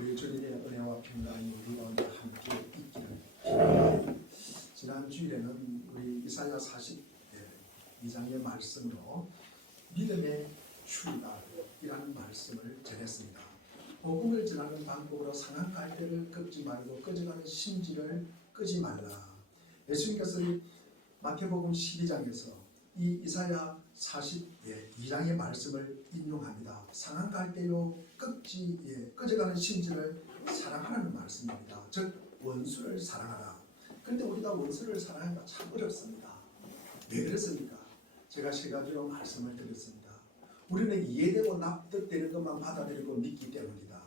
우리 주님의 은혜와 평강이 우리 가운데 함께 있기를 기도합니다. 지난 주일에는 우리 이사야 42장의 말씀으로 믿음의 출발이라는 말씀을 전했습니다. 복음을 전하는 방법으로 상한 갈대를 꺾지 말고 꺼져가는 심지를 끄지 말라. 예수님께서 마태복음 12장에서 이 이사야 42장의 말씀을 인용합니다. 상한 갈대로 꺼져가는 심지를 사랑하라는 말씀입니다. 즉 원수를 사랑하라. 그런데 우리가 원수를 사랑하기가 참 어렵습니다. 왜 그렇습니까? 제가 세 가지로 말씀을 드렸습니다. 우리는 이해되고 납득되는 것만 받아들이고 믿기 때문이다.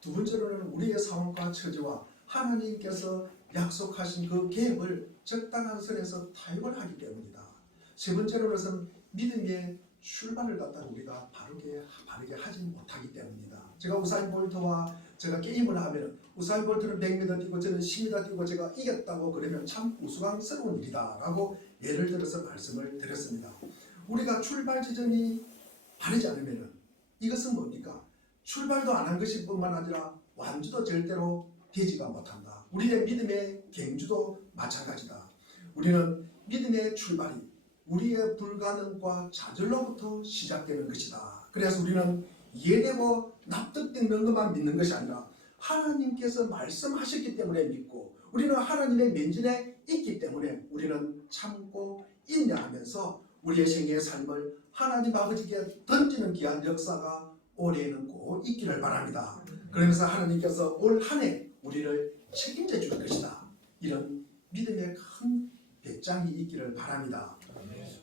두 번째로는 우리의 상황과 처지와 하나님께서 약속하신 그 계획을 적당한 선에서 타협을 하기 때문이다. 세 번째로는 믿음의 출발을 갖다 우리가 바르게 하지 못하기 때문이다. 제가 우사인 볼트와 제가 게임을 하면 우사인 볼트는 100m 뛰고 저는 10m 뛰고 제가 이겼다고 그러면 참 우스꽝스러운 일이다 라고 예를 들어서 말씀을 드렸습니다. 우리가 출발 지점이 바르지 않으면 이것은 뭡니까? 출발도 안 한 것일 뿐만 아니라 완주도 절대로 되지가 못한다. 우리의 믿음의 경주도 마찬가지다. 우리는 믿음의 출발이 우리의 불가능과 좌절로부터 시작되는 것이다. 그래서 우리는 이해되고 납득되는 것만 믿는 것이 아니라 하나님께서 말씀하셨기 때문에 믿고 우리는 하나님의 면전에 있기 때문에 우리는 참고 인내하면서 우리의 생애의 삶을 하나님 아버지께 던지는 귀한 역사가 올해에는 꼭 있기를 바랍니다. 그러면서 하나님께서 올 한 해 우리를 책임져 줄 것이다. 이런 믿음의 큰 배짱이 있기를 바랍니다.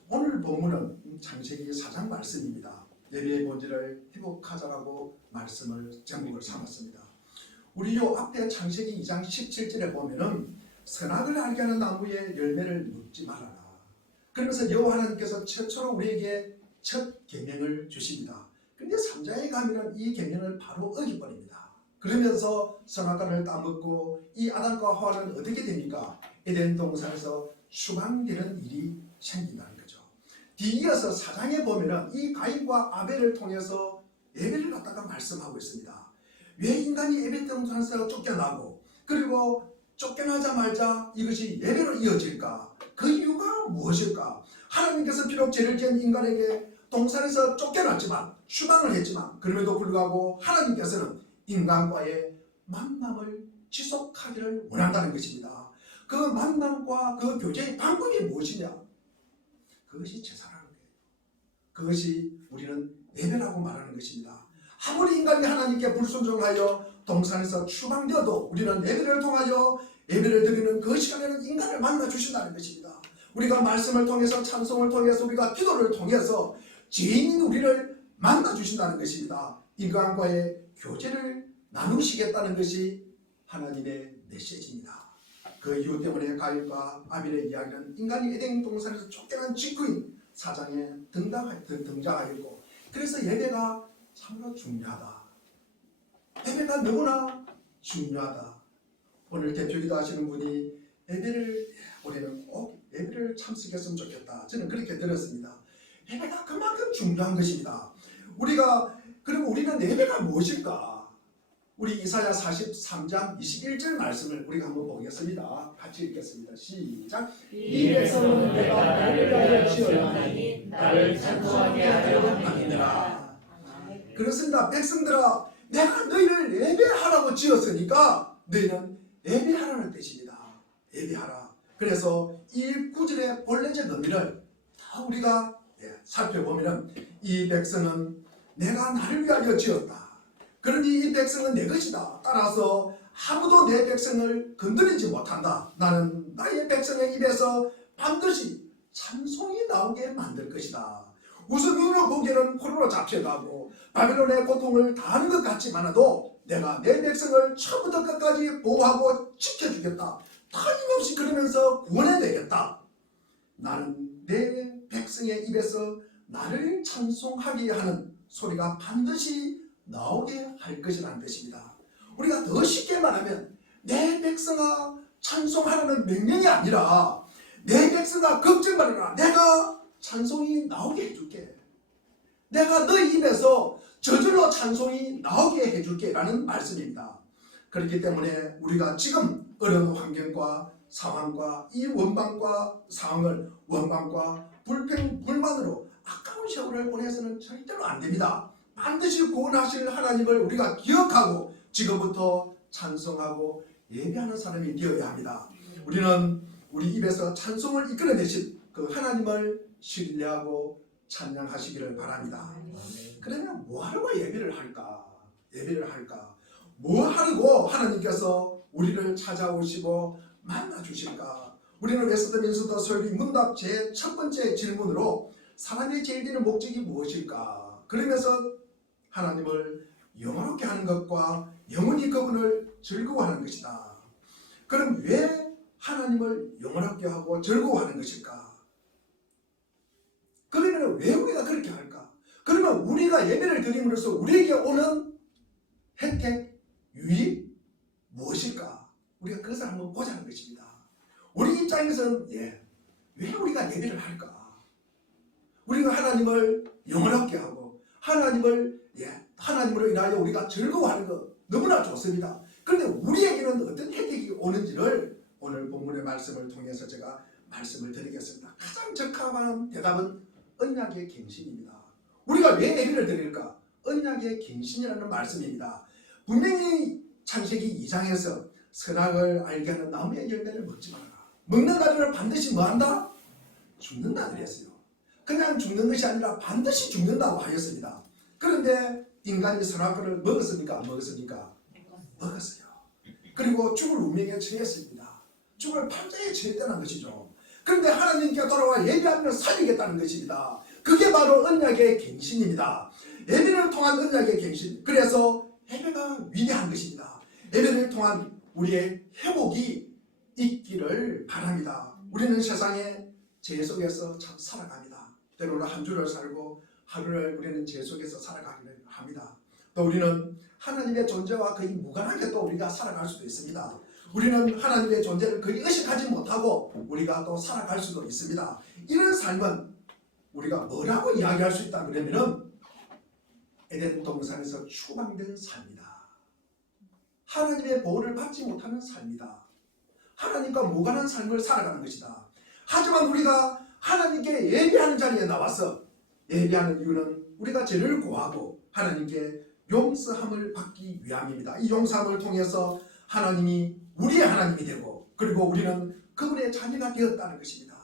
오늘 본문은 창세기 4장 말씀입니다. 예배의 본질을 회복하자라고 말씀을 제목을 삼았습니다. 우리 요 앞에 창세기 2장 17절에 보면은 선악을 알게 하는 나무의 열매를 먹지 말아라. 그러면서 여호와 하나님께서 최초로 우리에게 첫 계명을 주십니다. 그런데 3장에 가면은 이 계명을 바로 어겨버립니다. 그러면서 선악과를 따먹고 이 아담과 하와는 어떻게 됩니까? 에덴 동산에서 추방되는 일이 생긴다는 거죠. 뒤이어서 4장에 보면은 이 가인과 아벨을 통해서 예배를 갖다가 말씀하고 있습니다. 왜 인간이 에덴 동산에서 쫓겨나고 그리고 쫓겨나자마자 이것이 예배로 이어질까? 그 이유가 무엇일까? 하나님께서 비록 죄를 지은 인간에게 동산에서 쫓겨났지만 추방을 했지만 그럼에도 불구하고 하나님께서는 인간과의 만남을 지속하기를 원한다는 것입니다. 그 만남과 그 교제의 방법이 무엇이냐? 그것이 제사라는 거예요. 그것이 우리는 예배라고 말하는 것입니다. 아무리 인간이 하나님께 불순종하여 동산에서 추방되어도 우리는 예배를 통하여 예배를 드리는 그 시간에는 인간을 만나 주신다는 것입니다. 우리가 말씀을 통해서 찬송을 통해서 우리가 기도를 통해서 죄인인 우리를 만나 주신다는 것입니다. 인간과의 교제를 나누시겠다는 것이 하나님의 메시지입니다. 그 이유 때문에 가인과 아벨의 이야기는 인간이 에덴 동산에서 쫓겨난 직후인 4장에 등장하였고 그래서 예배가 참으로 중요하다. 예배가 너무나 중요하다. 오늘 대표기도 하시는 분이 올해는 꼭 예배를 참석했으면 좋겠다. 저는 그렇게 들었습니다. 예배가 그만큼 중요한 것입니다. 그리고 우리는 예배가 무엇일까? 우리 이사야 43장 21절 말씀을 우리가 한번 보겠습니다. 같이 읽겠습니다. 시작. 이 백성은 내가 나를 위하여 지었나니 나를 찬송하게 하려 함이니라. 그렇습니다. 백성들아, 내가 너희를 예배하라고 지었으니까 너희는 예배하라는 뜻입니다. 예배하라. 그래서 이 구절의 본래적 의미를 다 우리가 살펴보면 이 백성은 내가 나를 위하여 지었다. 그러니 이 백성은 내 것이다. 따라서 아무도 내 백성을 건드리지 못한다. 나는 나의 백성의 입에서 반드시 찬송이 나오게 만들 것이다. 우선 눈으로 보기에는 포로로 잡혀가고 바벨론의 고통을 다하는 것 같지만도 내가 내 백성을 처음부터 끝까지 보호하고 지켜주겠다. 틀림없이 그러면서 구원해내겠다. 나는 내 백성의 입에서 나를 찬송하게 하는 소리가 반드시 나오게 할 것이라는 뜻입니다. 우리가 더 쉽게 말하면 내 백성아 찬송하라는 명령이 아니라 내 백성아 걱정 말아라. 내가 찬송이 나오게 해줄게. 내가 너희 입에서 저절로 찬송이 나오게 해줄게 라는 말씀입니다. 그렇기 때문에 우리가 지금 어려운 환경과 상황과 이 원망과 상황을 원망과 불만으로 아까운 세월을 보내서는 절대로 안 됩니다. 반드시 구원하실 하나님을 우리가 기억하고 지금부터 찬송하고 예배하는 사람이 되어야 합니다. 우리는 우리 입에서 찬송을 이끌어내신 그 하나님을 신뢰하고 찬양하시기를 바랍니다. 그러면 뭐하러 예배를 할까? 예배를 할까? 뭐하려고 하나님께서 우리를 찾아오시고 만나주실까? 우리는 웨스트민스터 설교 문답 제 첫 번째 질문으로 사람의 제일 되는 목적이 무엇일까? 그러면서 하나님을 영원롭게 하는 것과 영원히 그분을 즐거워하는 것이다. 그럼 왜 하나님을 영원롭게 하고 즐거워하는 것일까? 그러면 왜 우리가 그렇게 할까? 그러면 우리가 예배를 드림으로써 우리에게 오는 혜택, 유익 무엇일까? 우리가 그것을 한번 보자는 것입니다. 우리 입장에서는 왜 우리가 예배를 할까? 우리가 하나님을 영원롭게 하고 하나님으로 인하여 우리가 즐거워하는 것 너무나 좋습니다. 그런데 우리에게는 어떤 혜택이 오는지를 오늘 본문의 말씀을 통해서 제가 말씀을 드리겠습니다. 가장 적합한 대답은 언약의 갱신입니다. 우리가 왜 예배를 드릴까? 언약의 갱신이라는 말씀입니다. 분명히 창세기 2장에서 선악을 알게 하는 나무의 열매를 먹지 말아라. 먹는 자들은 반드시 뭐한다? 죽는다 그랬어요. 그냥 죽는 것이 아니라 반드시 죽는다고 하였습니다. 그런데 인간이 선악과를 먹었습니까? 안 먹었습니까? 먹었어요. 그리고 죽을 운명에 처했습니다. 죽을 판자에 처했다는 것이죠. 그런데 하나님께 돌아와 예배하며 살리겠다는 것입니다. 그게 바로 언약의 갱신입니다. 예배를 통한 언약의 갱신. 그래서 예배가 위대한 것입니다. 예배를 통한 우리의 회복이 있기를 바랍니다. 우리는 세상에 죄 속에서 참 살아갑니다. 때로는 한 주를 살고 하루를 우리는 죄 속에서 살아가기를 합니다. 또 우리는 하나님의 존재와 거의 무관하게 또 우리가 살아갈 수도 있습니다. 우리는 하나님의 존재를 거의 의식하지 못하고 우리가 또 살아갈 수도 있습니다. 이런 삶은 우리가 뭐라고 이야기할 수 있다 그러면은 에덴 동산에서 추방된 삶이다. 하나님의 보호를 받지 못하는 삶이다. 하나님과 무관한 삶을 살아가는 것이다. 하지만 우리가 하나님께 예배하는 자리에 나와서 예배하는 이유는 우리가 죄를 고하고 하나님께 용서함을 받기 위함입니다. 이 용서함을 통해서 하나님이 우리의 하나님이 되고 그리고 우리는 그분의 자녀가 되었다는 것입니다.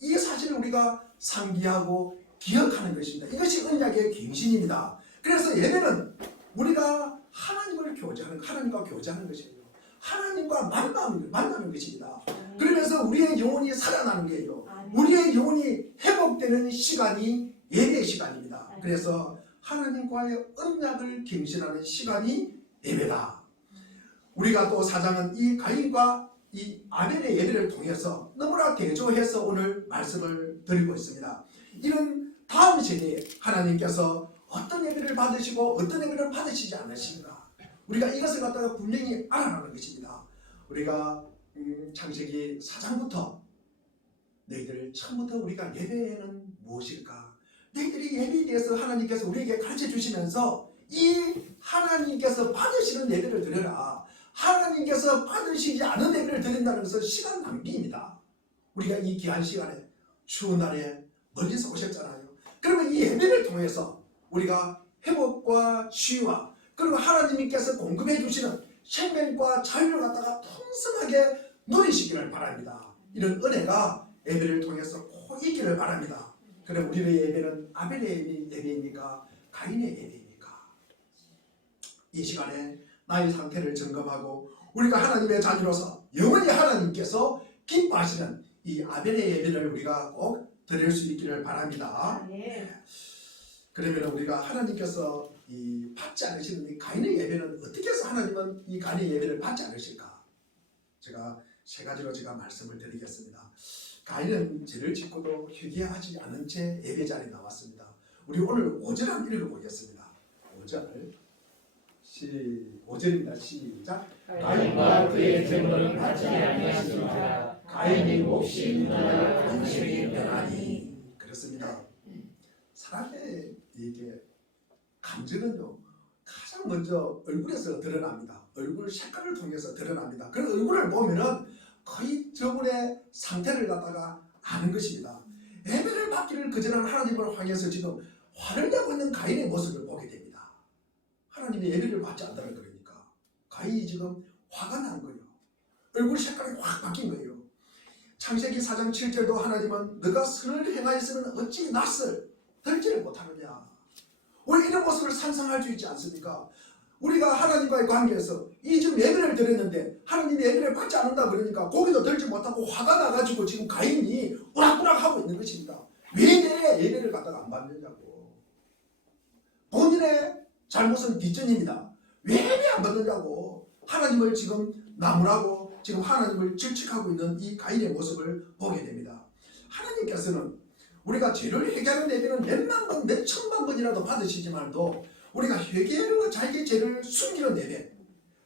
이 사실을 우리가 상기하고 기억하는 것입니다. 이것이 언약의 갱신입니다. 그래서 예배는 우리가 하나님과 교제하는 것이에요. 하나님과 만나는 것입니다. 그러면서 우리의 영혼이 살아나는 거예요. 우리의 영혼이 회복되는 시간이 예배의 시간입니다. 그래서 하나님과의 언약을 갱신하는 시간이 예배다. 우리가 또 사장은 이 가인과 이 아벨의 예배를 통해서 너무나 대조해서 오늘 말씀을 드리고 있습니다. 이런 다음 세대에 하나님께서 어떤 예배를 받으시고 어떤 예배를 받으시지 않으신가, 우리가 이것을 갖다가 분명히 알아가는 것입니다. 우리가 창세기 4장부터 너희들 처음부터 우리가 예배는 무엇일까, 너희들이 예배에 대해서 하나님께서 우리에게 가르쳐 주시면서 이 하나님께서 받으시는 예배를 드려라, 하나님께서 받으시지 않은 예배를 드린다는 것은 시간 낭비입니다. 우리가 이 귀한 시간에 추운 날에 멀리서 오셨잖아요. 그러면 이 예배를 통해서 우리가 회복과 치유와 그리고 하나님께서 공급해 주시는 생명과 자유를 갖다가 풍성하게 누리시기를 바랍니다. 이런 은혜가 예배를 통해서 꼭 있기를 바랍니다. 그럼 우리의 예배는 아벨의 예배입니까? 가인의 예배입니까? 이 시간에 나의 상태를 점검하고 우리가 하나님의 자녀로서 영원히 하나님께서 기뻐하시는 이 아벨의 예배를 우리가 꼭 드릴 수 있기를 바랍니다. 그러면 우리가 하나님께서 이 받지 않으시는 이 가인의 예배는 어떻게 해서 하나님은 이 가인의 예배를 받지 않으실까? 제가 세 가지로 제가 말씀을 드리겠습니다. 가인은 죄를 짓고도 회개하지 않은 채 예배 자리에 나왔습니다. 우리 오늘 5절 한번 읽어보겠습니다. 5절입니다. 시작. 가인과 그의 재물은 받지 아니하시니라. 가인이 몹시 눈하여 안식이 변하니. 그렇습니다. 사람에게 감정은요 가장 먼저 얼굴에서 드러납니다. 얼굴 색깔을 통해서 드러납니다. 그 얼굴을 보면은 거의 저분의 상태를 갖다가 아는 것입니다. 예배를 받기를 거절한 하나님을 향해서 지금 화를 내고 있는 가인의 모습을 보게 됩니다. 하나님의 예배를 받지 않다는 거니까 가인이 지금 화가 난 거예요. 얼굴 색깔이 확 바뀐 거예요. 창세기 4장 7절도 하나님은 너가 선을 행하였으면 어찌 낯을 들지를 못하느냐. 우리 이런 모습을 상상할 수 있지 않습니까? 우리가 하나님과의 관계에서 이 지금 예배를 드렸는데 하나님이 예배를 받지 않는다 그러니까 고기도 들지 못하고 화가 나가지고 지금 가인이 우락부락하고 있는 것입니다. 왜 내 예배를 갖다가 안 받느냐고. 본인의 잘못은 뒷전입니다. 왜 예배 안 받느냐고 하나님을 지금 나무라고 지금 하나님을 질책하고 있는 이 가인의 모습을 보게 됩니다. 하나님께서는 우리가 죄를 회개하는 예배는 몇만 번, 몇 천만 번이라도 받으시지만도 우리가 회개하는 자기 죄를 숨기는 예배,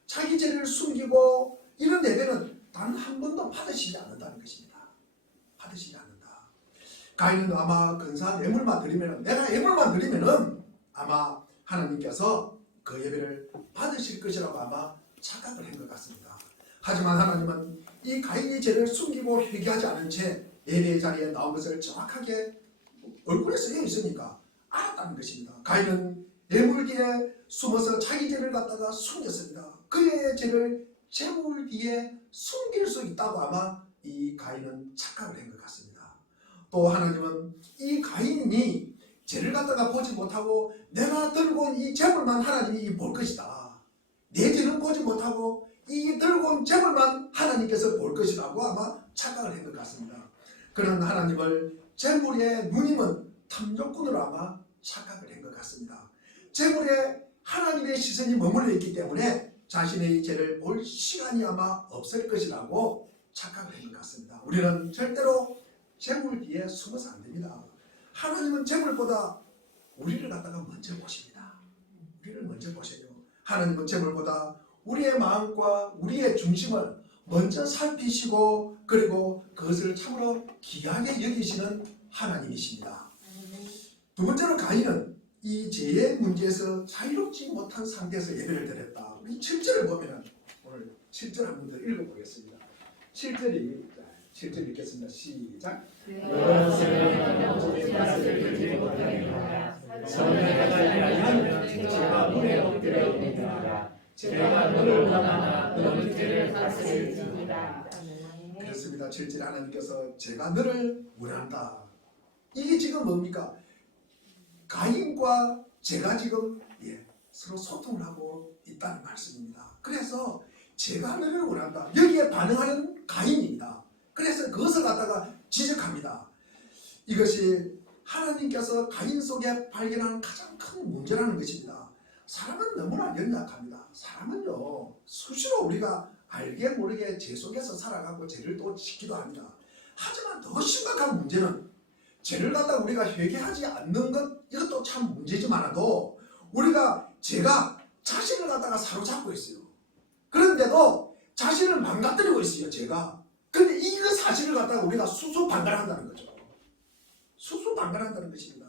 자기 죄를 숨기고 이런 예배는 단 한 번도 받으시지 않는다는 것입니다. 받으시지 않는다. 가인은 아마 근사한 예물만 드리면, 내가 예물만 드리면은 아마 하나님께서 그 예배를 받으실 것이라고 아마 착각을 한 것 같습니다. 하지만 하나님은 이 가인의 죄를 숨기고 회개하지 않은 채 예배의 자리에 나온 것을 정확하게 얼굴에 쓰여 있으니까 알았다는 것입니다. 가인은 예물 뒤에 숨어서 자기 죄를 갖다가 숨겼습니다. 그의 죄를 재물 뒤에 숨길 수 있다고 아마 이 가인은 착각을 한 것 같습니다. 또 하나님은 이 가인이 죄를 갖다가 보지 못하고 내가 들고 온 이 재물만 하나님이 볼 것이다. 내 죄는 보지 못하고 이 들고 온 재물만 하나님께서 볼 것이라고 아마 착각을 한 것 같습니다. 그런 하나님을 재물의 누님은 탐욕꾼으로 아마 착각을 한 것 같습니다. 재물에 하나님의 시선이 머물러 있기 때문에 자신의 죄를 볼 시간이 아마 없을 것이라고 착각을 한 것 같습니다. 우리는 절대로 재물 뒤에 숨어서 안 됩니다. 하나님은 재물보다 우리를 갖다가 먼저 보십니다. 우리를 먼저 보셔요. 하나님은 재물보다 우리의 마음과 우리의 중심을 먼저 살피시고 그리고 그것을 참으로 귀하게 여기시는 하나님이십니다. 두 번째로 가인은 이 죄의 문제에서 자유롭지 못한 상태에서 예배를 드렸다. 우리 7절을 보면 오늘 7절 한 번 더 읽어보겠습니다. 7절 읽겠습니다. 시작. 제가 물에 엎드려 있느니라. 제가 너를 원하나 너는 죄를 다스리지니라. 그렇습니다. 7절 하나님께서 제가 너를 원한다. 이게 지금 뭡니까? 가인과 제가 지금 서로 소통을 하고 있다는 말씀입니다. 그래서 제가 너를 원한다. 여기에 반응하는 가인입니다. 그래서 그것을 갖다가 지적합니다. 이것이 하나님께서 가인 속에 발견하는 가장 큰 문제라는 것입니다. 사람은 너무나 연약합니다. 사람은요 수시로 우리가 알게 모르게 죄 속에서 살아가고 죄를 또 짓기도 합니다. 하지만 더 심각한 문제는 죄를 갖다 우리가 회개하지 않는 것, 이것도 참 문제지만도 우리가 죄가 자신을 갖다가 사로잡고 있어요. 그런데도 자신을 망가뜨리고 있어요. 죄가. 그런데 이거 사실을 갖다가 우리가 수수방관한다는 거죠. 수수방관한다는 것입니다.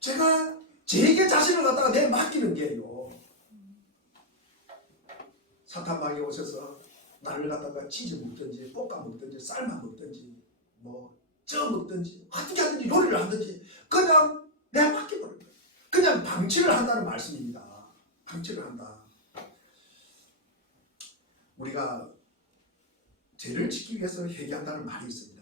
제가 제게 자신을 갖다가 내 맡기는 게요. 사탄마귀 오셔서 나를 갖다가 치즈 먹든지 볶아 먹든지 삶아 먹든지 쪄 먹든지 어떻게 하든지 요리를 하든지 그냥 내 맡겨버린 거예요. 그냥 방치를 한다는 말씀입니다. 방치를 한다. 우리가 죄를 짓기 위해서 회개한다는 말이 있습니다.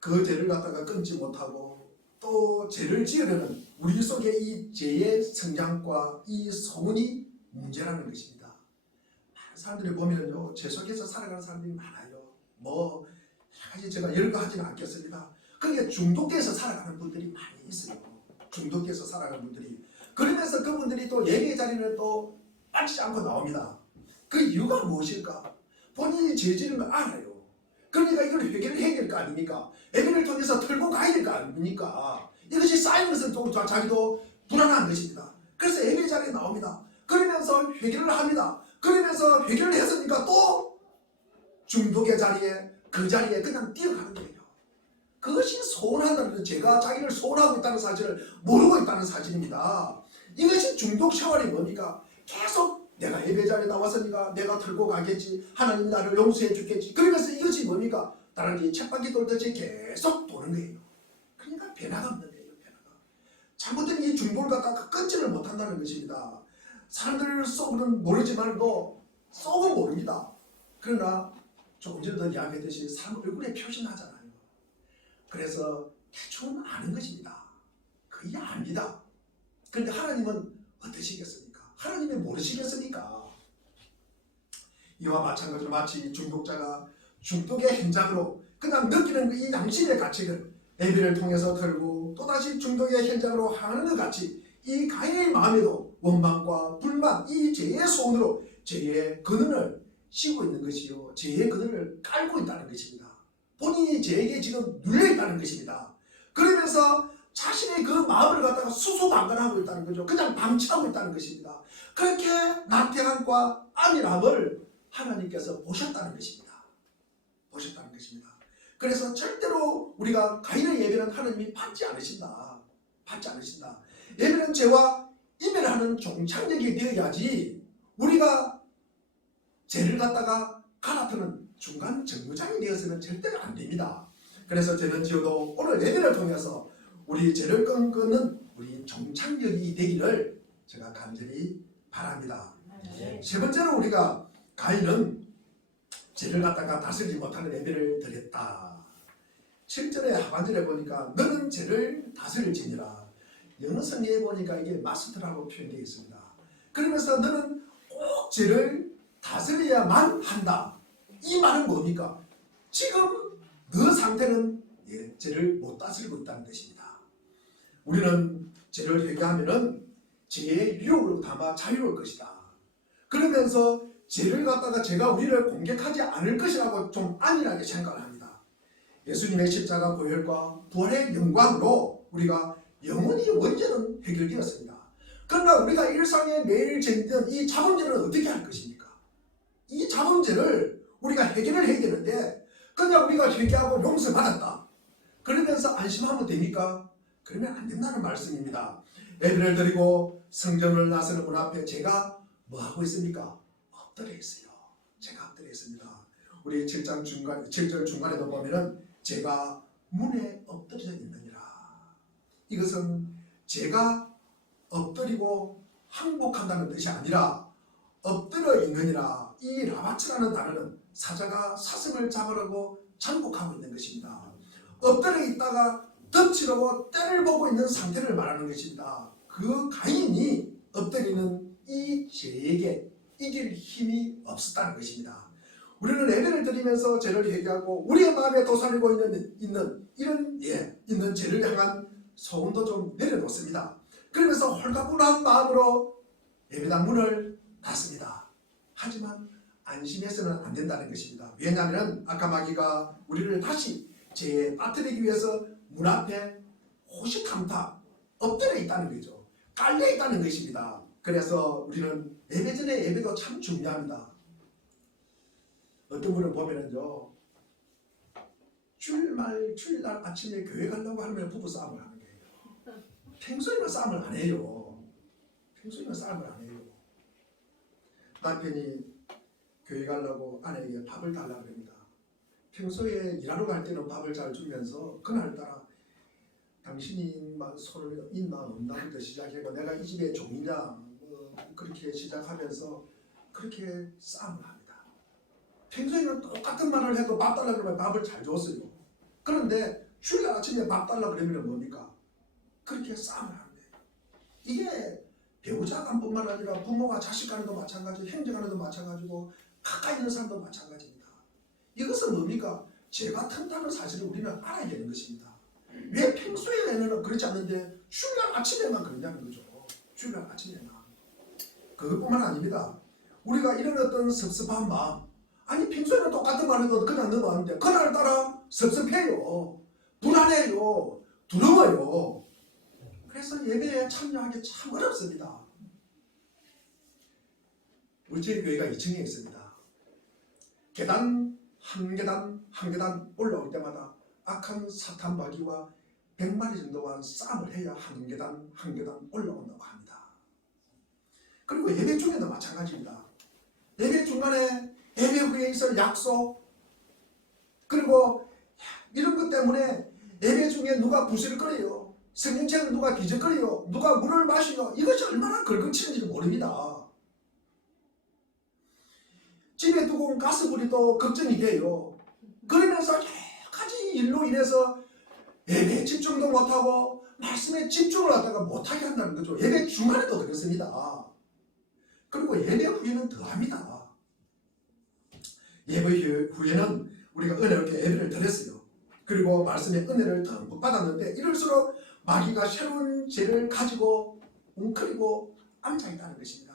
그 죄를 갖다가 끊지 못하고 또 죄를 지으려는 우리 속에 이 죄의 성장과 이 소문이 문제라는 것입니다. 많은 사람들이 보면요, 죄 속에서 살아가는 사람들이 많아요. 사실 제가 여러 거 하지는 않겠습니다. 그러니까 중독돼서 살아가는 분들이 많이 있어요. 중독돼서 살아가는 분들이. 그러면서 그분들이 또 예배의 자리는 또 빠지지 않고 나옵니다. 그 이유가 무엇일까? 본인이 죄 지은 걸 알아요. 그러니까 이걸 회개를 해야 될 거 아닙니까? 예배를 통해서 털고 가야 될 거 아닙니까? 이것이 쌓인 것은 또 자기도 불안한 것입니다. 그래서 예배 자리에 나옵니다. 그러면서 회개를 합니다. 그러면서 회개를 했으니까 또 중독의 자리에 그 자리에 그냥 뛰어가는 거예요. 그것이 소원한다는, 제가 자기를 소원하고 있다는 사실을 모르고 있다는 사실입니다. 이것이 중독 생활이 뭡니까? 계속 내가 예배자리에 나왔으니까 내가 털고 가겠지, 하나님 나를 용서해 주겠지, 그러면서 이것이 뭡니까? 다른 책바퀴 돌듯이 계속 도는 거예요. 그러니까 변화가 없는 거예요. 변화가. 잘못된 이 중독을 갖다가 끊지를 못한다는 것입니다. 사람들 속은 모르지만도 속은 모릅니다. 그러나 조금 전에 이야기했듯이 사람 얼굴에 표시나잖아요. 그래서 대충 아는 것입니다. 거의 압니다. 그런데 하나님은 어떠시겠습니까? 하나님이 모르시겠습니까? 이와 마찬가지로 마치 중독자가 중독의 현장으로 그냥 느끼는 이 양심의 가치를 예배를 통해서 들고 또다시 중독의 현장으로 향하는 것 같이 이 가인의 마음에도 원망과 불만, 이 죄의 소원으로 죄의 근원을 씌우고 있는 것이요, 죄의 근원을 깔고 있다는 것입니다. 본인이 죄에게 지금 눌려있다는 것입니다. 그러면서 자신의 그 마음을 갖다가 수수방관하고 있다는 거죠. 그냥 방치하고 있다는 것입니다. 그렇게 나태함과 안일함을 하나님께서 보셨다는 것입니다. 보셨다는 것입니다. 그래서 절대로 우리가 가인의 예배는 하나님이 받지 않으신다. 받지 않으신다. 예배는 죄와 이별하는 종착역이 되어야지 우리가 죄를 갖다가 갈아타는 중간 정류장이 되어서는 절대로 안 됩니다. 그래서 저는 지어도 오늘 예배를 통해서 우리 죄를 끊는 우리 종착역이 되기를 제가 간절히 바랍니다. 세 번째로 우리가 가인은 죄를 갖다가 다스리지 못하는 예배를 드렸다. 7절에 하반절에 보니까 너는 죄를 다스릴지니라. 영어 성경에 보니까 이게 마스터라고 표현되어 있습니다. 그러면서 너는 꼭 죄를 다스려야만 한다. 이 말은 뭡니까? 지금 너 상태는 죄를 못 다스리고 있다는 뜻입니다. 우리는 죄를 회개하면은 죄의 유혹으로 담아 자유로울 것이다. 그러면서 죄를 갖다가 죄가 우리를 공격하지 않을 것이라고 좀 안일하게 생각을 합니다. 예수님의 십자가 보혈과 부활의 영광으로 우리가 영원히 원죄는 해결되었습니다. 그러나 우리가 일상에 매일 짓는 이 자범죄는 어떻게 할 것입니까? 이 자범죄를 우리가 해결을 해야 되는데 그냥 우리가 회개하고 용서받았다 그러면서 안심하면 됩니까? 그러면 안 된다는 말씀입니다. 예배를 드리고 성전을 나서는 문 앞에 제가 뭐 하고 있습니까? 엎드려 있어요. 제가 엎드려 있습니다. 우리 7절 중간에도 보면은 제가 문에 엎드려 있느니라. 이것은 제가 엎드리고 항복한다는 뜻이 아니라 엎드려 있느니라. 이 라바츠라는 단어는 사자가 사슴을 잡으려고 잠복하고 있는 것입니다. 엎드려 있다가 덮치려고 때를 보고 있는 상태를 말하는 것입니다. 그 가인이 엎드리는 이 죄에게 이길 힘이 없었다는 것입니다. 우리는 예배를 드리면서 죄를 회개하고 우리의 마음에 도사리고 있는 이런 죄를 향한 소원도 좀 내려놓습니다. 그러면서 홀가분한 마음으로 예배당 문을 닫습니다. 하지만 안심해서는 안 된다는 것입니다. 왜냐하면 아까 마귀가 우리를 다시 죄에 빠뜨리기 위해서 문 앞에 호시탐탐 엎드려 있다는 거죠. 깔려 있다는 것입니다. 그래서 우리는 예배 전에 예배도 참 중요합니다. 어떤 분은 보면은요, 주일날 아침에 교회 가려고 하면 부부싸움을 하는 거예요. 평소에는 싸움을 안 해요. 평소에는 싸움을 안 해요. 남편이 교회 가려고 아내에게 밥을 달라고 합니다. 평소에 일하러 갈 때는 밥을 잘 주면서 그날따라 당신이 손을 있나 없나부터 시작하고 내가 이 집의 종이냐 그렇게 시작하면서 그렇게 싸움을 합니다. 평소에는 똑같은 말을 해도 밥 달라고 그러면 밥을 잘 줬어요. 그런데 주일날 아침에 밥 달라고 그러면 뭡니까? 그렇게 싸움을 하는데 이게 배우자 간뿐만 아니라 부모가 자식 간에도 마찬가지고 형제 간에도 마찬가지고 가까이 있는 사람도 마찬가지입니다. 이것은 뭡니까? 죄가 튼다는 사실을 우리는 알아야 되는 것입니다. 왜 평소에는 그렇지 않는데 주일날 아침에만 그러냐는 거죠. 주일날 아침에만. 그것뿐만 아닙니다. 우리가 이런 어떤 섭섭한 마음, 아니 평소에는 똑같은 말 해도 그냥 넘어가는데 그날따라 섭섭해요. 불안해요. 두려워요. 그래서 예배에 참여하기 참 어렵습니다. 우리 집 교회가 2층에 있습니다. 계단 한 계단 한 계단 올라올 때마다 악한 사탄 마귀와 100마리 정도와 싸움을 해야 한 계단 한 계단 올라온다고 합니다. 그리고 예배 중에도 마찬가지입니다. 예배 중간에 예배 후에 있을 약속, 그리고 이런 것 때문에 예배 중에 누가 부스럭거려요, 성경책을 누가 뒤적거려요, 누가 물을 마시요, 이것이 얼마나 걸거치는지 모릅니다. 집에 두고 온 가스불이도 걱정이 돼요. 그러면서 여러 가지 일로 인해서 예배에 집중도 못하고 말씀에 집중을 하다가 못하게 한다는 거죠. 예배 중간에도 그렇습니다. 그리고 예배 후에는 더합니다. 예배 후에는 우리가 은혜롭게 예배를 드렸어요. 그리고 말씀의 은혜를 듬뿍 받았는데 이럴수록 마귀가 새로운 죄를 가지고 웅크리고 앉아있다는 것입니다.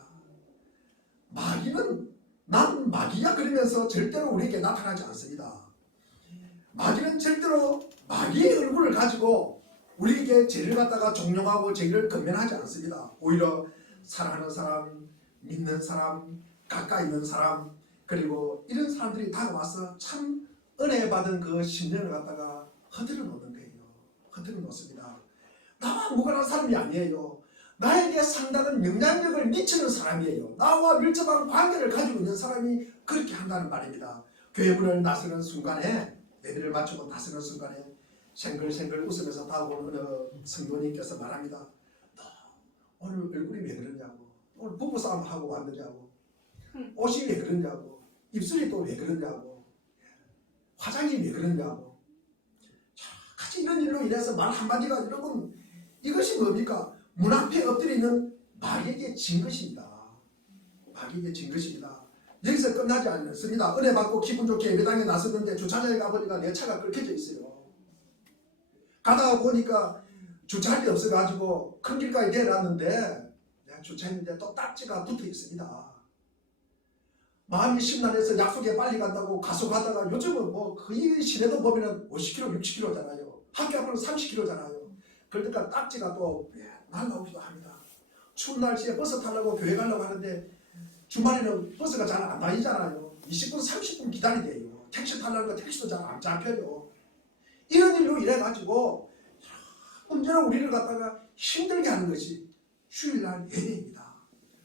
마귀는 난 마귀야 그러면서 절대로 우리에게 나타나지 않습니다. 마귀는 절대로 마귀의 얼굴을 가지고 우리에게 죄를 갖다가 종용하고 죄를 건면하지 않습니다. 오히려 사랑하는 사람, 믿는 사람, 가까이 있는 사람, 그리고 이런 사람들이 다가와서 참 은혜 받은 그 심령을 갖다가 허들어 놓는 거예요. 허들어 놓습니다. 나와 무관한 사람이 아니에요. 나에게 상당한 영향력을 미치는 사람이에요. 나와 밀접한 관계를 가지고 있는 사람이 그렇게 한다는 말입니다. 교회 문을 나서는 순간에, 예배를 마치고 나서는 순간에 생글생글 웃으면서 다가오는 어느 성도님께서 말합니다. 너 오늘 얼굴이 왜 그러냐고, 오늘 부부싸움 하고 왔느냐고, 옷이 왜 그러냐고, 입술이 또 왜 그러냐고, 화장이 왜 그러냐고, 같이 이런 일로 인해서 말 한마디가, 여러분 이것이 뭡니까? 문 앞에 엎드려 있는 마귀에게 진 것입니다. 마귀에게 진 것입니다. 여기서 끝나지 않습니다. 은혜 받고 기분 좋게 예배당에 나섰는데 주차장에 가보니까 내 차가 끊겨져 있어요. 가다가 보니까 주차할이 없어가지고 큰 길까지 내놨는데 내가 주차했는데 또 딱지가 붙어 있습니다. 마음이 심란해서 약속에 빨리 간다고 가속하다가, 요즘은 뭐 거의 시내도 보면은 50km, 60km잖아요. 학교 앞으로 30km잖아요. 그러니까 딱지가 또 날라오기도 합니다. 추운 날씨에 버스 타려고 교회 가려고 하는데 주말에는 버스가 잘 안 다니잖아요. 20분, 30분 기다리야 돼요. 택시 타려니까 택시도 잘 안 잡혀요. 이런 일로 인해가지고 언제나 우리를 갖다가 힘들게 하는 것이 주일날 예배입니다.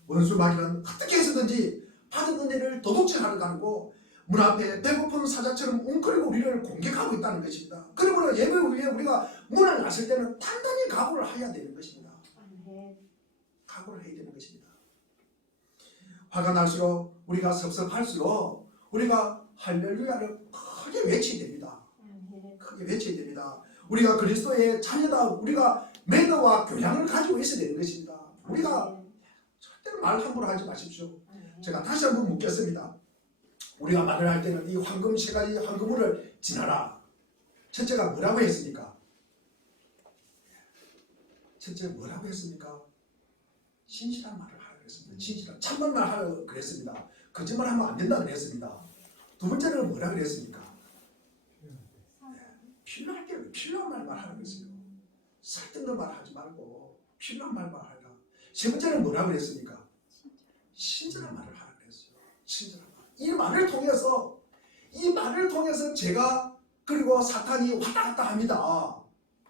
원수 마귀는 어떻게 해서든지 받은 은혜를 도둑질하려고 하고 문 앞에 배고픈 사자처럼 웅크리고 우리를 공격하고 있다는 것입니다. 그리고 예배 후에 우리가 문을 나설 때는 단단히 각오를 해야 되는 것입니다. 각오를 해야 되는 것입니다. 화가 날수록, 우리가 섭섭할수록 우리가 할렐루야를 크게 외쳐야 됩니다. 크게 외쳐야 됩니다. 우리가 그리스도의 자녀다, 우리가 매너와 교양을 가지고 있어야 되는 것입니다. 우리가 절대로 말 함부로 하지 마십시오. 제가 다시 한번 묻겠습니다. 우리가 말을 할 때는 이 황금 세 가지 황금물을 지나라. 첫째가 뭐라고 했습니까? 첫째 뭐라고 했습니까? 진실한 말을 하라고 했습니다. 진실한 참말만 하라고 그랬습니다. 거짓말하면 안 된다고 그랬습니다. 두 번째는 뭐라고 그랬습니까? 필요할 때 필요한 말만 하라고 했어요. 설득는 말 하지 말고 필요한 말만 하라. 세 번째는 뭐라고 그랬습니까? 친절한 말을 하라고 그랬어요. 친절한 말. 이 말을 통해서 제가, 그리고 사탄이 왔다 갔다 합니다.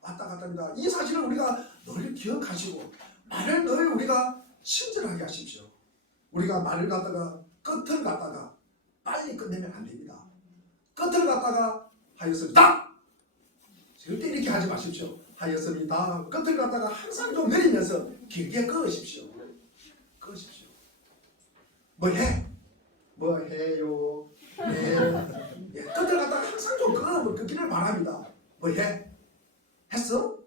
왔다 갔다 합니다. 이 사실을 우리가 늘 기억하시고 말을 늘 우리가 친절하게 하십시오. 우리가 말을 갖다가 끝을 갖다가 빨리 끝내면 안 됩니다. 끝을 갖다가 하였습니다. 절대 이렇게 하지 마십시오. 하였습니다. 끝을 갖다가 항상 좀 내리면서 길게 끊으십시오. 끊으십시오. 뭐 해? 뭐 해요? 네. 예, 끝을 갖다가 항상 좀 끊기를 바랍니다. 뭐 해? 했어?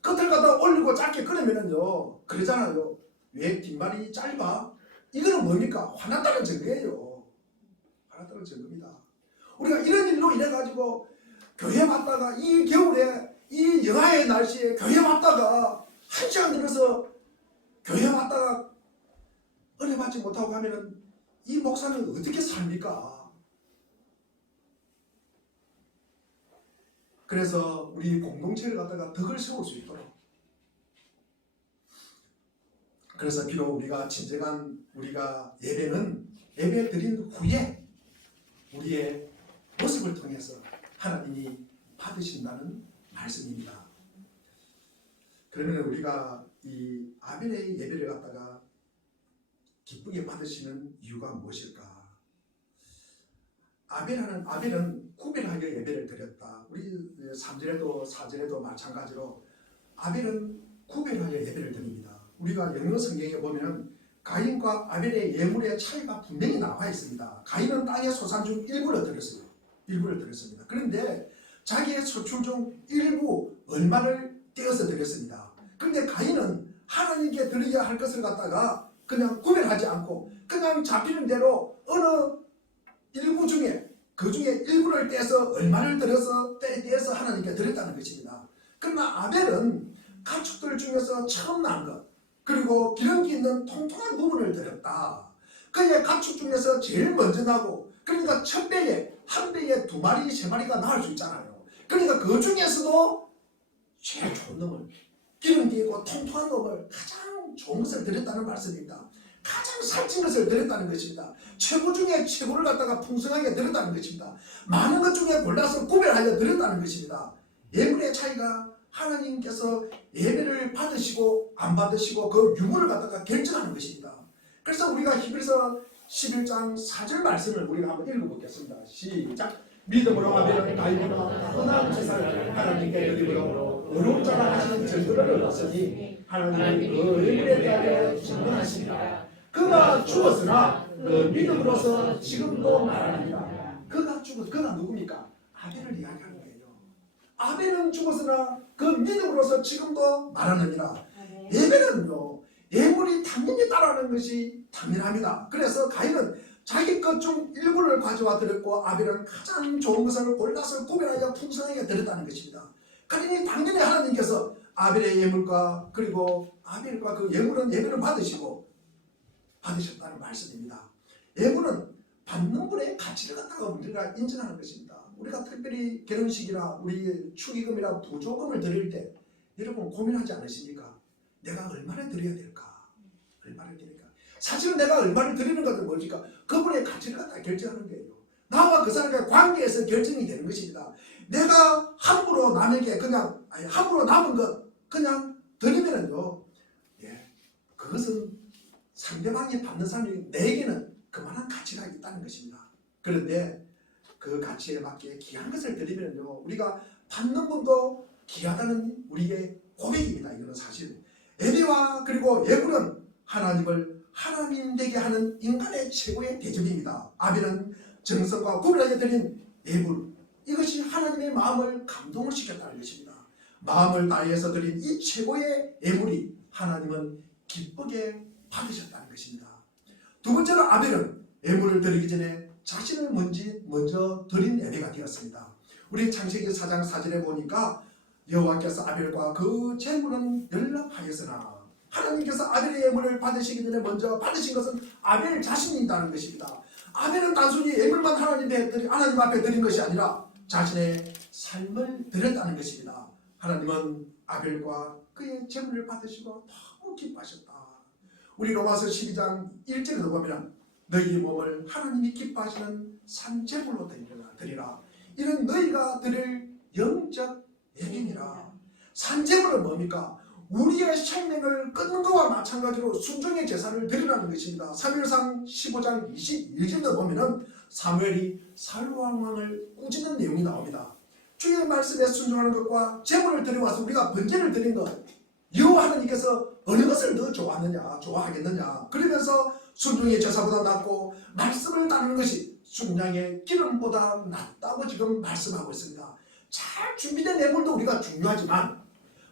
끝을 갖다가 올리고 짧게 끊으면은요, 그러잖아요. 왜 뒷말이 짧아? 이거는 뭡니까? 화났다는 증거예요. 화났다는 증거입니다. 우리가 이런 일로 인해가지고 교회 왔다가, 이 겨울에 이 영하의 날씨에 교회 왔다가 1시간 들어서 교회 왔다가 은혜 받지 못하고 하면은 이 목사는 어떻게 삽니까? 그래서 우리 공동체를 갖다가 덕을 세울 수 있도록, 그래서 비록 우리가 진정한 우리가 예배는 예배 드린 후에 우리의 모습을 통해서 하나님이 받으신다는 말씀입니다. 그러면 우리가 이 아벨의 예배를 갖다가 기쁘게 받으시는 이유가 무엇일까? 아벨은 구별하게 예배를 드렸다. 우리 3절에도 4절에도 마찬가지로 아벨은 구별하게 예배를 드립니다. 우리가 영어 성경에 보면 가인과 아벨의 예물의 차이가 분명히 나와 있습니다. 가인은 땅의 소산 중 일부를 드렸어요. 일부를 드렸습니다. 그런데 자기의 소출 중 일부 얼마를 떼어서 드렸습니다. 그런데 가인은 하나님께 드려야 할 것을 갖다가 그냥 구별하지 않고 그냥 잡히는 대로 어느 일부 중에 그 중에 일부를 떼서 얼마를 들여서 떼서 하나님께 드렸다는 것입니다. 그러나 아벨은 가축들 중에서 처음 난 것 그리고 기름기 있는 통통한 부분을 드렸다. 그의 가축 중에서 제일 먼저 나고 그러니까 1000배에 한 배에 2마리 3마리가 나올 수 있잖아요. 그러니까 그 중에서도 제일 좋은 놈을 기름기 있고 통통한 놈을 가장 좋은 것을 드렸다는 말씀입니다. 가장 살찐 것을 드렸다는 것입니다. 최고 중에 최고를 갖다가 풍성하게 드렸다는 것입니다. 많은 것 중에 골라서 구별하여 드렸다는 것입니다. 예물의 차이가 하나님께서 예배를 받으시고 안 받으시고 그 유무를 갖다가 결정하는 것입니다. 그래서 우리가 히브리서 11장 4절 말씀을 우리가 한번 읽어보겠습니다. 시작. 믿음으로 아벨은 가인보다 흔한 제사를 하나님께 드림으로 의로운 자라 하시는 증거를 얻었으니 하나님이 그 예물에 대하여 증언하시니라. 그가 죽었으나 그 믿음으로서 지금도 말합니다. 그가 죽었, 그가 누굽니까? 아벨을 이야기하는 거예요. 아벨은 죽었으나 그 믿음으로서 지금도 말하느니라. 예배는요, 예물이 당연히 따라하는 것이 당연합니다. 그래서 가인은 자기 것 중 일부를 가져와 드렸고 아벨은 가장 좋은 것을 골라서 구별하여 풍성하게 드렸다는 것입니다. 그러니 당연히 하나님께서 아벨의 예물과 그리고 아벨과 그 예물은 예배를 받으셨다는 말씀입니다. 예물은 받는 분의 가치를 갖다가 우리가 인정하는 것입니다. 우리가 특별히 결혼식이나 우리 축의금이나 부조금을 드릴 때 여러분 고민하지 않으십니까? 내가 얼마를 드려야 될까? 얼마를 드릴까? 사실은 내가 얼마를 드리는 것은 뭡니까? 그분의 가치를 갖다 결정하는 거예요. 나와 그 사람과의 관계에서 결정이 되는 것입니다. 내가 함부로 남에게 그냥 함부로 남은 것 그냥 드리면은요, 예, 그것은 상대방이 받는 사람이 내게는 그만한 가치가 있다는 것입니다. 그런데 그 가치에 맞게 귀한 것을 드리면요, 우리가 받는 분도 귀하다는 우리의 고백입니다. 이거는 사실 예배와 그리고 예물은 하나님을 하나님 되게 하는 인간의 최고의 대접입니다. 아벨은 정성과 구별하게 드린 예물, 이것이 하나님의 마음을 감동을 시켰다는 것입니다. 마음을 다해서 드린 이 최고의 예물이 하나님은 기쁘게 받으셨다는 것입니다. 두 번째로 아벨은 예물을 드리기 전에 자신을 먼저 드린 예배가 되었습니다. 우리 창세기 4장 4절에 보니까 여호와께서 아벨과 그 제물은 연락하였으나 하나님께서 아벨의 예물을 받으시기 전에 먼저 받으신 것은 아벨 자신이라는 것입니다. 아벨은 단순히 예물만 하나님 앞에 드린 것이 아니라 자신의 삶을 드렸다는 것입니다. 하나님은 아벨과 그의 제물을 받으시고 너무 기뻐하셨다. 우리 로마서 12장 1절에도 보면 너희 몸을 하나님이 기뻐하시는 산제물로 드리라. 이는 너희가 드릴 영적 예배니라. 산제물은 뭡니까? 우리의 생명을 끊는 것과 마찬가지로 순종의 제사를 드리라는 것입니다. 사무엘상 15장 21절도 보면은 사무엘이 사울왕을 꾸짖는 내용이 나옵니다. 주의 말씀에 순종하는 것과 제물을 드려와서 우리가 번제를 드린 것, 여호와 하나님께서 어느 것을 더 좋아하겠느냐. 그러면서 순종의 제사보다 낫고 말씀을 따르는 것이 순양의 기름보다 낫다고 지금 말씀하고 있습니다. 잘 준비된 예물도 우리가 중요하지만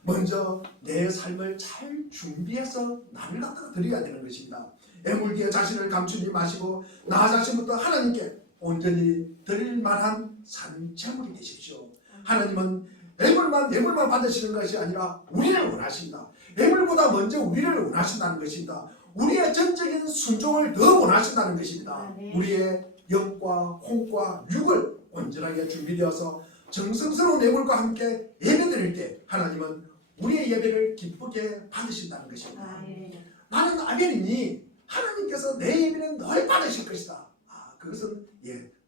먼저 내 삶을 잘 준비해서 남을 갖다가 드려야 되는 것입니다. 예물 뒤에 자신을 감추지 마시고 나 자신부터 하나님께 온전히 드릴 만한 산제물이 되십시오. 하나님은 예물만 받으시는 것이 아니라 우리를 원하십니다. 예물보다 먼저 우리를 원하신다는 것입니다. 우리의 전적인 순종을 더 원하신다는 것입니다. 우리의 영과 혼과 육을 온전하게 준비되어서 정성스러운 예물과 함께 예배드릴 때 하나님은 우리의 예배를 기쁘게 받으신다는 것입니다. 나는 아벨이니 하나님께서 내 예배는 널 받으실 것이다. 그것은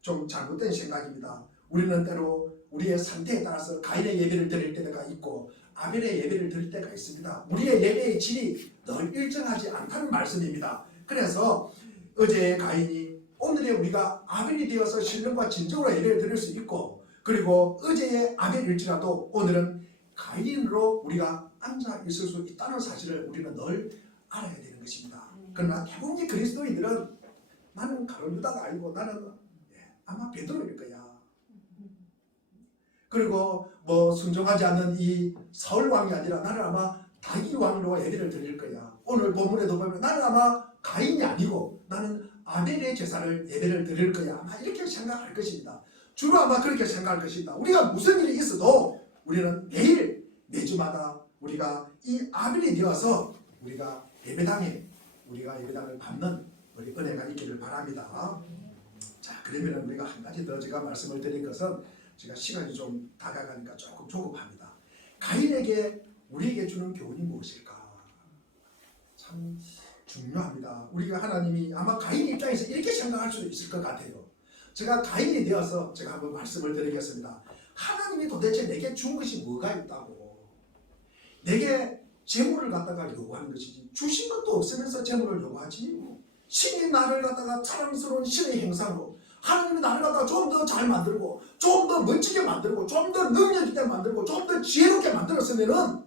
좀 잘못된 생각입니다. 우리는 때로 우리의 상태에 따라서 가인의 예배를 드릴 때가 있고 아벨의 예배를 드릴 때가 있습니다. 우리의 예배의 질이 늘 일정하지 않다는 말씀입니다. 그래서 어제의 가인이 오늘의 우리가 아벨이 되어서 신령과 진정으로 예배를 드릴 수 있고, 그리고 어제의 아벨일지라도 오늘은 가인으로 우리가 앉아 있을 수 있다는 사실을 우리는 늘 알아야 되는 것입니다. 그러나 대부분의 그리스도인들은 나는 가룟유다가 아니고 나는 아마 베드로일 거야. 그리고 뭐 순종하지 않는 이 사울 왕이 아니라 나는 아마 다윗 왕으로 예배를 드릴 거야. 오늘 본문에도 보면 나는 아마 가인이 아니고 나는 아벨의 제사를 예배를 드릴 거야. 아마 이렇게 생각할 것입니다. 주로 아마 그렇게 생각할 것입니다. 우리가 무슨 일이 있어도 우리는 매일 매주마다 우리가 이 아벨이 되어서 우리가 예배당에 우리가 예배당을 받는 우리 은혜가 있기를 바랍니다. 자, 그러면 우리가 한 가지 더 제가 말씀을 드릴 것은, 제가 시간이 좀 다가가니까 조금 조급합니다. 가인에게 우리에게 주는 교훈이 무엇일까? 참 중요합니다. 우리가 하나님이 아마 가인 입장에서 이렇게 생각할 수 있을 것 같아요. 제가 가인이 되어서 제가 한번 말씀을 드리겠습니다. 하나님이 도대체 내게 준 것이 뭐가 있다고 내게 재물을 갖다가 요구하는 것이지, 주신 것도 없으면서 재물을 요구하지. 신이 나를 갖다가 자랑스러운 신의 행상으로 하나님이 나를 갖다가 좀 더 잘 만들고 좀 더 멋지게 만들고 좀 더 능력 있게 만들고 좀 더 지혜롭게 만들었으면은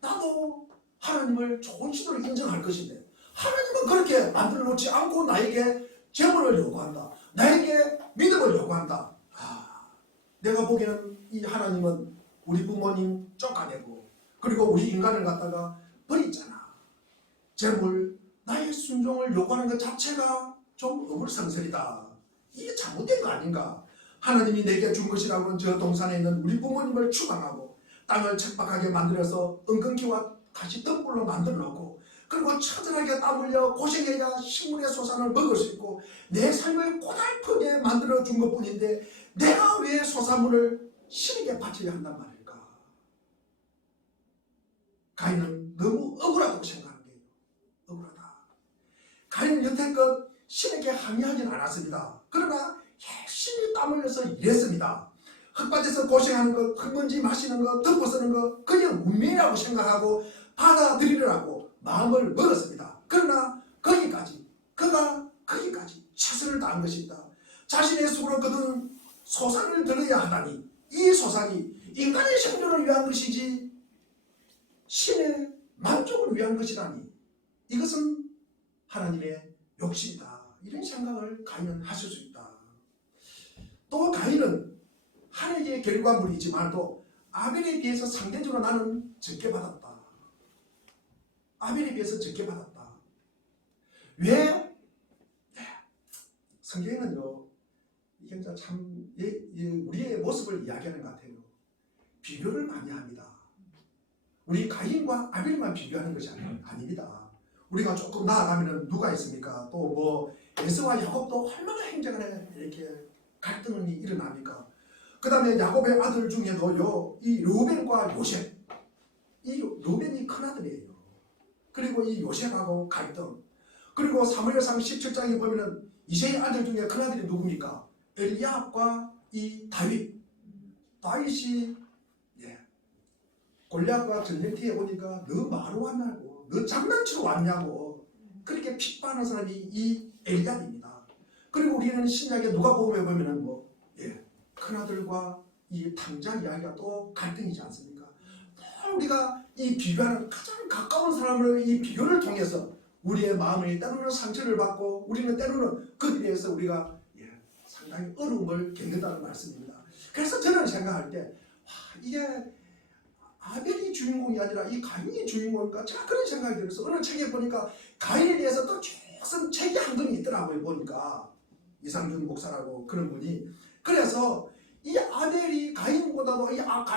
나도 하나님을 좋은 신으로 인정할 것인데, 하나님은 그렇게 만들어 놓지 않고 나에게 재물을 요구한다, 나에게 믿음을 요구한다. 내가 보기에는 이 하나님은 우리 부모님 쫓아내고 그리고 우리 인간을 갖다가 버리잖아. 재물, 나의 순종을 요구하는 것 자체가 좀 어불성설이다. 이게 잘못된 거 아닌가? 하나님이 내게 준 것이라고는 저 동산에 있는 우리 부모님을 추방하고 땅을 척박하게 만들어서 은근키와 다시 덤불로 만들어 놓고, 그리고 처절하게 땀 흘려 고생해야 식물의 소산을 먹을 수 있고 내 삶을 고달프게 만들어 준 것뿐인데 내가 왜 소산물을 신에게 바쳐야 한단 말일까? 가인은 너무 억울하다고 생각하는 거예요. 억울하다. 가인은 여태껏 신에게 항의하진 않았습니다. 그러나 열심히 땀 흘려서 일했습니다. 흙밭에서 고생하는 것, 흙먼지 마시는 것, 덮어 쓰는 것 그냥 운명이라고 생각하고 받아들이려고 마음을 먹었습니다. 그러나 그가 거기까지 최선을 다한 것입니다. 자신의 수고로 거둔 소산을 들어야 하다니, 이 소산이 인간의 생존을 위한 것이지 신의 만족을 위한 것이라니, 이것은 하나님의 욕심이다. 이런 생각을 가인은 하실 수 있다. 또 가인은 하나님의 결과물이지만도 아벨에 비해서 상대적으로 나는 적게 받았다. 아벨에 비해서 적게 받았다. 왜? 성경은요, 이게 참 우리의 모습을 이야기하는 것 같아요. 비교를 많이 합니다. 우리 가인과 아벨만 비교하는 것이 아닙니다. 우리가 조금 나아가면 누가 있습니까? 또 뭐 에서와 야곱도 얼마나 행정안에 이렇게 갈등이 일어납니까? 그 다음에 야곱의 아들 중에도요, 이 르우벤과 요셉, 이 르우벤이 큰아들이에요. 그리고 이 요셉하고 갈등, 그리고 사무엘상 17장에 보면은 이세의 아들 중에 큰아들이 누굽니까? 엘리압과 이 다윗이 골리앗과 전쟁터에 오니까 너 뭐하러 왔냐고, 너 장난치러 왔냐고 그렇게 핍박하는 사람이 이 엘리압입니다. 그리고 우리는 신약에 누가복음에 보면은 큰아들과 이 탕자 이야기가 또 갈등이지 않습니까? 또 우리가 이 비교하는 가장 가까운 사람을 이 비교를 통해서 우리의 마음이 때로는 상처를 받고 우리는 때로는 그에 대해서 우리가 상당히 어려움을 겪는다는 말씀입니다. 그래서 저는 생각할 때 이게 아벨이 주인공이 아니라 이 가인이 주인공인가, 제가 그런 생각이 들어서 어느 책에 보니까 가인에 대해서 또 쭉 쓴 책이 한 권이 있더라고요. 보니까 이상준 목사라고 그런 분이. 그래서 이 아벨이 가인보다도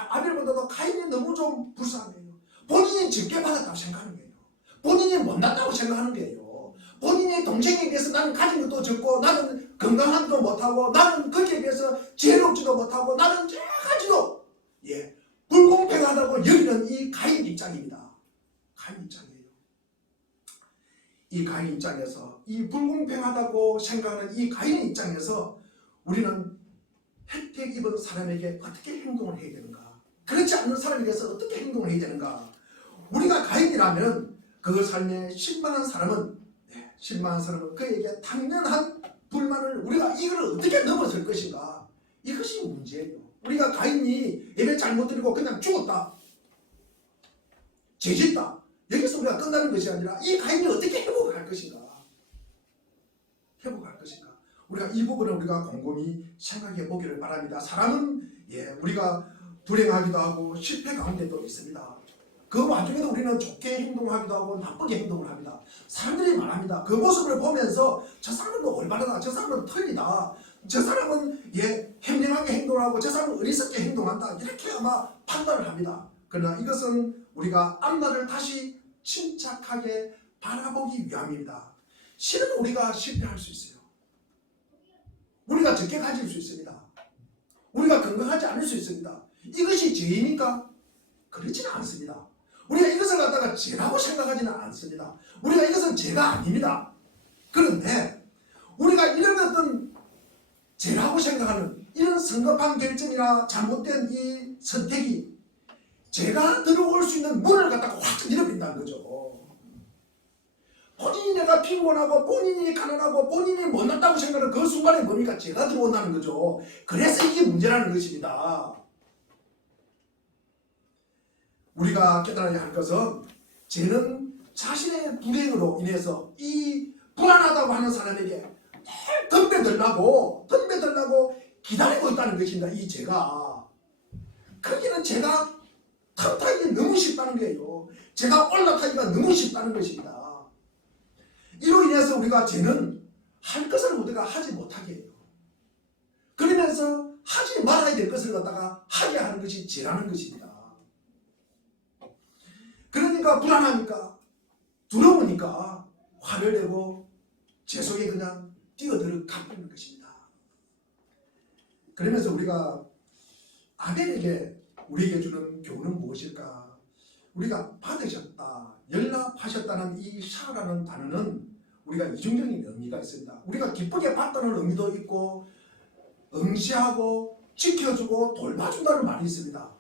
아벨보다도 가인이 너무 좀 불쌍해요. 본인이 적게 받았다고 생각하는 거예요. 본인이 못났다고 생각하는 거예요. 본인의 동생에 비해서 나는 가진 것도 적고 나는 건강하지도 못하고 나는 거기에 비해서 지혜롭지도 못하고 나는 여러 가지도 불공평하다고 여기는 이 가인 입장입니다. 가인 입장이에요. 이 가인 입장에서 이 불공평하다고 생각하는 이 가인 입장에서 우리는 혜택 입은 사람에게 어떻게 행동을 해야 되는가? 그렇지 않는 사람에게서 어떻게 행동을 해야 되는가? 우리가 가인이라면 그 삶에 실망한 사람은 그에게 당연한 불만을 우리가 이걸 어떻게 넘어설 것인가? 이것이 문제예요. 우리가 가인이 예배 잘못 드리고 그냥 죽었다, 죄짓다, 여기서 우리가 끝나는 것이 아니라 이 가인이 어떻게 회복할 것인가? 우리가 이 부분을 우리가 곰곰이 생각해 보기를 바랍니다. 사람은 우리가 불행하기도 하고 실패 가운데도 있습니다. 그 와중에도 우리는 좋게 행동하기도 하고 나쁘게 행동을 합니다. 사람들이 말합니다. 그 모습을 보면서 저 사람은 올바르다, 저 사람은 틀리다, 저 사람은 현명하게 행동을 하고 저 사람은 어리석게 행동한다, 이렇게 아마 판단을 합니다. 그러나 이것은 우리가 앞날을 다시 침착하게 바라보기 위함입니다. 실은 우리가 실패할 수 있어요. 우리가 적게 가질 수 있습니다. 우리가 건강하지 않을 수 있습니다. 이것이 죄입니까? 그렇지는 않습니다. 우리가 이것을 갖다가 죄라고 생각하지는 않습니다. 우리가 이것은 죄가 아닙니다. 그런데 우리가 이런 어떤 죄라고 생각하는 이런 성급한 결정이나 잘못된 이 선택이 죄가 들어올 수 있는 문을 갖다가 확 열어버린다는 거죠. 본인이 내가 피곤하고 본인이 가난하고 본인이 못났다고 생각하는 그 순간에 뭡니까? 죄가 들어온다는 거죠. 그래서 이게 문제라는 것입니다. 우리가 깨달아야 할 것은 죄는 자신의 불행으로 인해서 이 불안하다고 하는 사람에게 덤벼들라고 기다리고 있다는 것입니다. 이 죄가. 거기는 죄가 탐타기 너무 쉽다는 거예요. 죄가 올라타기가 너무 쉽다는 것입니다. 이로 인해서 우리가 죄는 할 것을 우리가 하지 못하게 해요. 그러면서 하지 말아야 될 것을 갖다가 하게 하는 것이 죄라는 것입니다. 그러니까 불안하니까, 두려우니까 화를 내고 죄 속에 그냥 뛰어들어가는 것입니다. 그러면서 우리가 아벨에게 우리에게 주는 교훈은 무엇일까? 우리가 받으셨다, 연락하셨다는 이 샤라는 단어는 우리가 이중적인 의미가 있습니다. 우리가 기쁘게 받다는 의미도 있고 응시하고 지켜주고 돌봐준다는 말이 있습니다.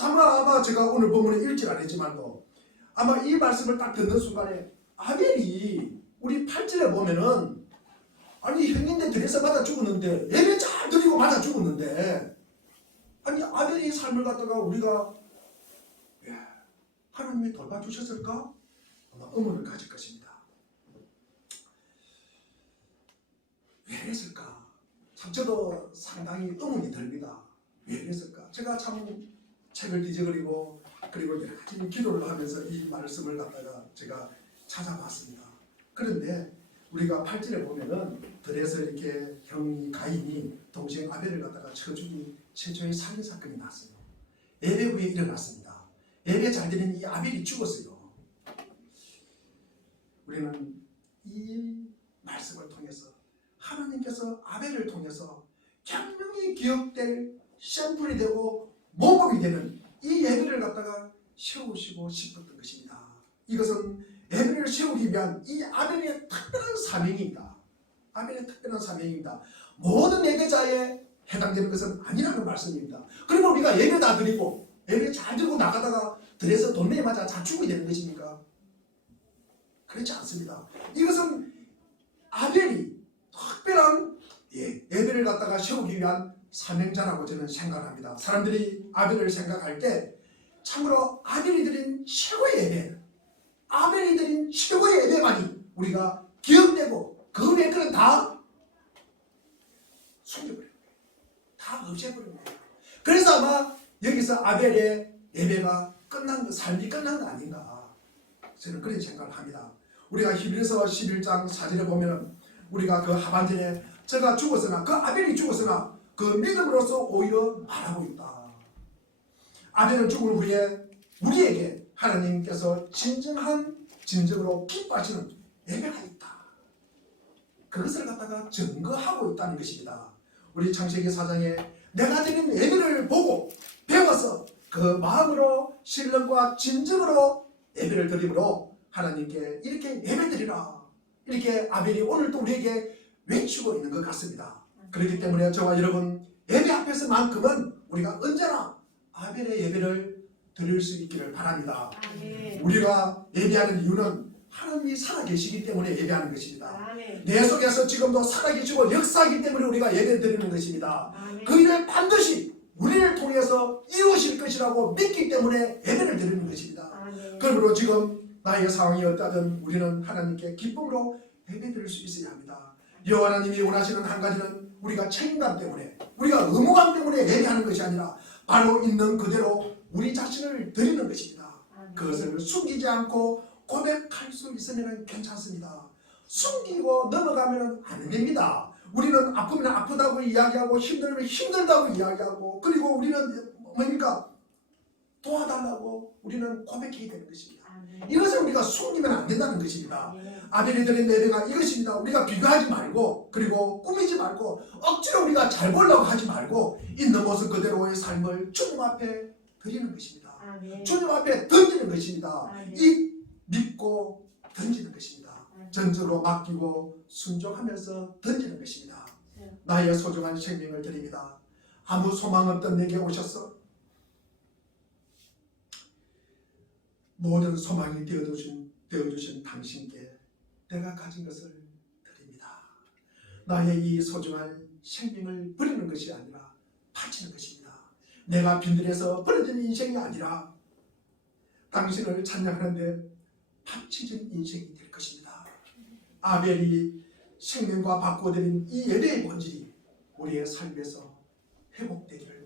아마 제가 오늘 본문에 읽질 않았지만도 아마 이 말씀을 딱 듣는 순간에 아벨이 우리 8절에 보면은 아니 형님들 들에서 맞아 죽었는데 예배 잘 드리고 맞아 죽었는데 아니 아벨의 삶을 갖다가 우리가 하나님이 돌봐주셨을까? 아마 의문을 가질 것입니다. 왜 그랬을까? 참 저도 상당히 의문이 듭니다. 왜 그랬을까? 제가 참 책을 뒤적거리고 그리고 여러 가지 기도를 하면서 이 말씀을 갖다가 제가 찾아봤습니다. 그런데 우리가 8절에 보면은 들에서 이렇게 형이 가인이 동생 아벨을 갖다가 쳐 죽인 최초의 살인 사건이 났어요. 예배 후에 일어났습니다. 예배 잘 드리는 이 아벨이 죽었어요. 우리는 이 말씀을 통해서 하나님께서 아벨을 통해서 경명히 기억될 샘플이 되고 모범이 되는 이 예배를 갖다가 세우시고 싶었던 것입니다. 이것은 예배를 세우기 위한 이 아벨의 특별한 사명입니다. 아벨의 특별한 사명입니다. 모든 예배자에 해당되는 것은 아니라는 말씀입니다. 그러면 우리가 예배 다 드리고 예배 잘 들고 나가다가 들에서 돈내에 맞아 다 죽게 되는 것입니까? 그렇지 않습니다. 이것은 아벨이 특별한 예배를 갖다가 세우기 위한 사명자라고 저는 생각합니다. 사람들이 아벨을 생각할 때 참으로 아벨이 드린 최고의 예배, 아벨이 드린 최고의 예배만이 우리가 기억되고 그 외의 것은 다 숨겨버린 거예요. 다 없애버린 거예요. 그래서 아마 여기서 아벨의 예배가 끝난 거, 삶이 끝난 거 아닌가 저는 그런 생각을 합니다. 우리가 히브리서 11장 4절에 보면은 우리가 그 하반절에 저가 죽었으나 그 아벨이 죽었으나 그 믿음으로써 오히려 말하고 있다. 아벨은 죽은 후에 우리에게 하나님께서 진정으로 기뻐하시는 예배가 있다. 그것을 갖다가 증거하고 있다는 것입니다. 우리 창세기 4장에 내가 드린 예배를 보고 배워서 그 마음으로 신령과 진정으로 예배를 드림으로 하나님께 이렇게 예배드리라. 이렇게 아벨이 오늘도 우리에게 외치고 있는 것 같습니다. 그렇기 때문에 저와 여러분 예배 앞에서만큼은 우리가 언제나 아벨의 예배를 드릴 수 있기를 바랍니다. 아멘. 우리가 예배하는 이유는 하나님이 살아계시기 때문에 예배하는 것입니다. 아멘. 내 속에서 지금도 살아계시고 역사하기 때문에 우리가 예배드리는 것입니다. 아멘. 그 일을 반드시 우리를 통해서 이루실 것이라고 믿기 때문에 예배를 드리는 것입니다. 아멘. 그러므로 지금 나의 상황이 어떠든 우리는 하나님께 기쁨으로 예배드릴 수 있어야 합니다. 여호와 하나님이 원하시는 한 가지는 우리가 책임감 때문에, 우리가 의무감 때문에 예배하는 것이 아니라 바로 있는 그대로 우리 자신을 드리는 것입니다. 아멘. 그것을 숨기지 않고 고백할 수 있으면 괜찮습니다. 숨기고 넘어가면 안 됩니다. 우리는 아프면 아프다고 이야기하고 힘들면 힘들다고 이야기하고, 그리고 우리는 뭡니까? 도와달라고 우리는 고백해야 되는 것입니다. 아멘. 이것을 우리가 숨기면 안 된다는 것입니다. 아멘. 아벨이 드린 예배가 이것입니다. 우리가 비교하지 말고, 그리고 꾸미지 말고, 억지로 우리가 잘 보려고 하지 말고, 있는 모습 그대로의 삶을 주님 앞에 드리는 것입니다. 아멘. 주님 앞에 던지는 것입니다. 아멘. 이 믿고 던지는 것입니다. 아멘. 전적으로 맡기고 순종하면서 던지는 것입니다. 네. 나의 소중한 생명을 드립니다. 아무 소망 없던 내게 오셔서 모든 소망이 되어주신 당신께 내가 가진 것을 드립니다. 나의 이 소중한 생명을 버리는 것이 아니라 바치는 것입니다. 내가 빈들에서 버려진 인생이 아니라 당신을 찬양하는데 바치진 인생이 될 것입니다. 아벨이 생명과 바꾸어드린 이 예배의 본질이 우리의 삶에서 회복되기를